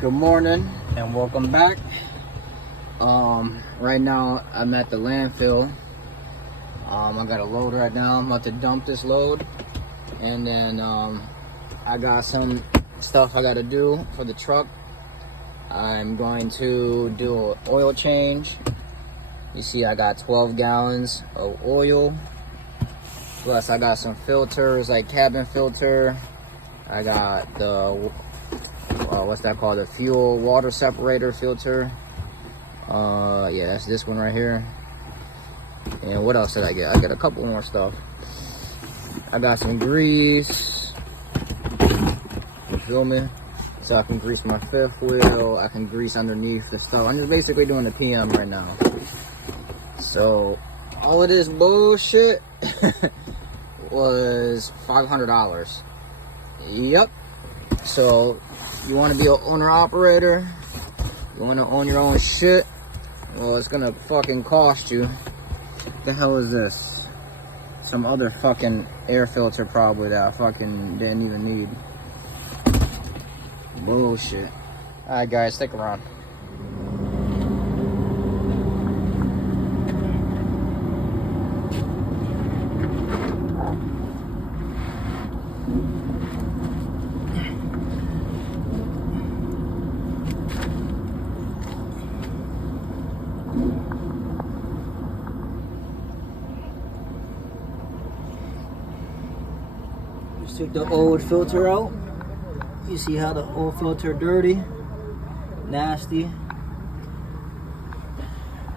Good morning and welcome back. Right now I'm at the landfill. I got a load right now. I'm about to dump this load, and then I got some stuff I gotta do for the truck. I'm going to do an oil change. You see I got 12 gallons of oil, plus I got some filters like cabin filter. I got the what's that called, the fuel water separator filter. Yeah, that's this one right here. And what else did I get? I got a couple more stuff. I got some grease, you feel me, so I can grease my fifth wheel. I can grease underneath the stuff. I'm just basically doing the PM right now. So all of this bullshit was $500. Yep. So you want to be an owner operator, you want to own your own shit, well, it's gonna fucking cost you. What the hell is this? Some other fucking air filter probably that I fucking didn't even need. Bullshit. Alright guys, stick around. Just took the old filter out. You see how the old filter dirty, nasty.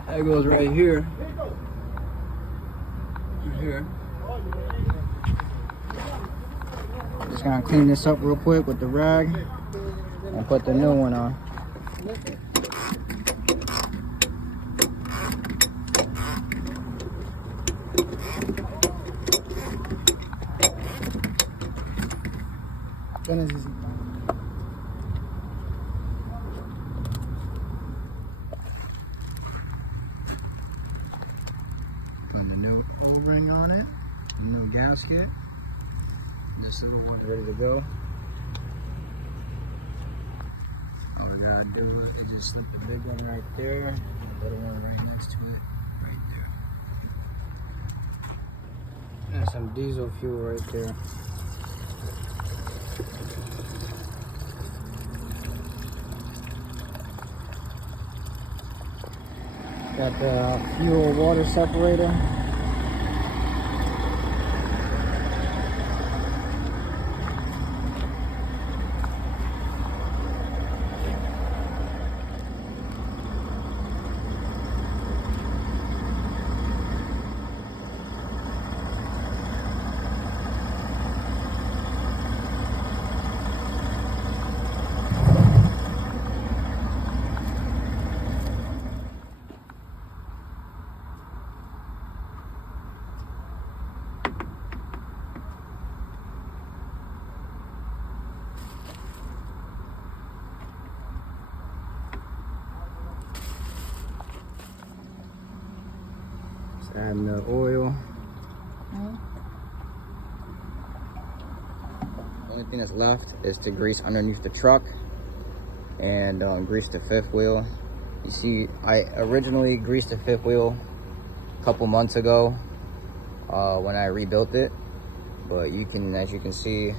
That goes right here. Right here. Just gonna clean this up real quick with the rag and put the new one on. Put the new O-ring on it, the new gasket. This little one's ready to go. All we gotta do is just slip the big one right there, and the little one right next to it, right there. That's some diesel fuel right there. Got the fuel water separator. Adding the oil. The only thing that's left is to grease underneath the truck and grease the fifth wheel. You see, I originally greased the fifth wheel a couple months ago when I rebuilt it, but you can, as you can see,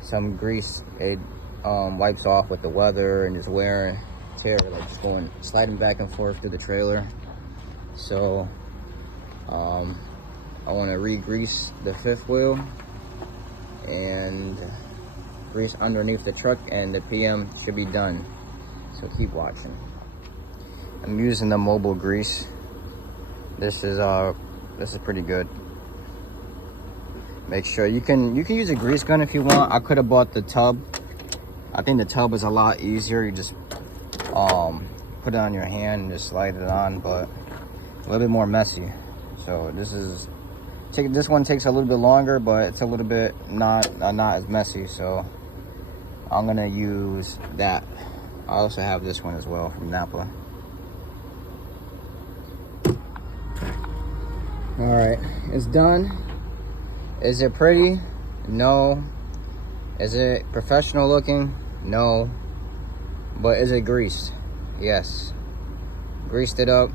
some grease, it wipes off with the weather and just wear and tear, like just going sliding back and forth through the trailer. So I want to re-grease the fifth wheel and grease underneath the truck, and the PM should be done. So keep watching. I'm using the mobile grease. This is pretty good. Make sure you can use a grease gun if you want. I could have bought the tub. I think the tub is a lot easier. You just put it on your hand and just slide it on, but a little bit more messy. So this one takes a little bit longer, but it's a little bit not as messy. So I'm gonna use that. I also have this one as well from Napa. All right, it's done. Is it pretty? No. Is it professional looking? No. But is it greased? Yes. Greased it up,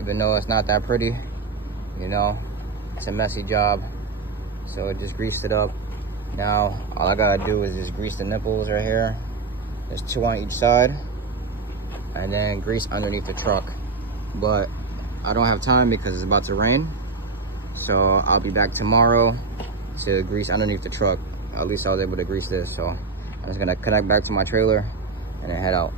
even though it's not that pretty. You know, it's a messy job. So it just greased it up. Now, all I gotta do is just grease the nipples right here. There's 2 on each side. And then grease underneath the truck. But I don't have time because it's about to rain. So I'll be back tomorrow to grease underneath the truck. At least I was able to grease this. So I'm just gonna connect back to my trailer and then head out.